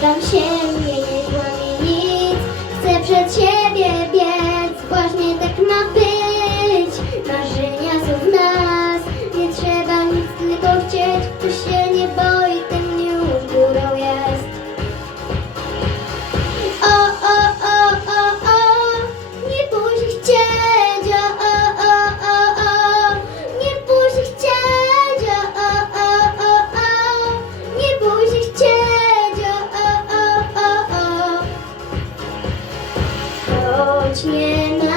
Tam się chiến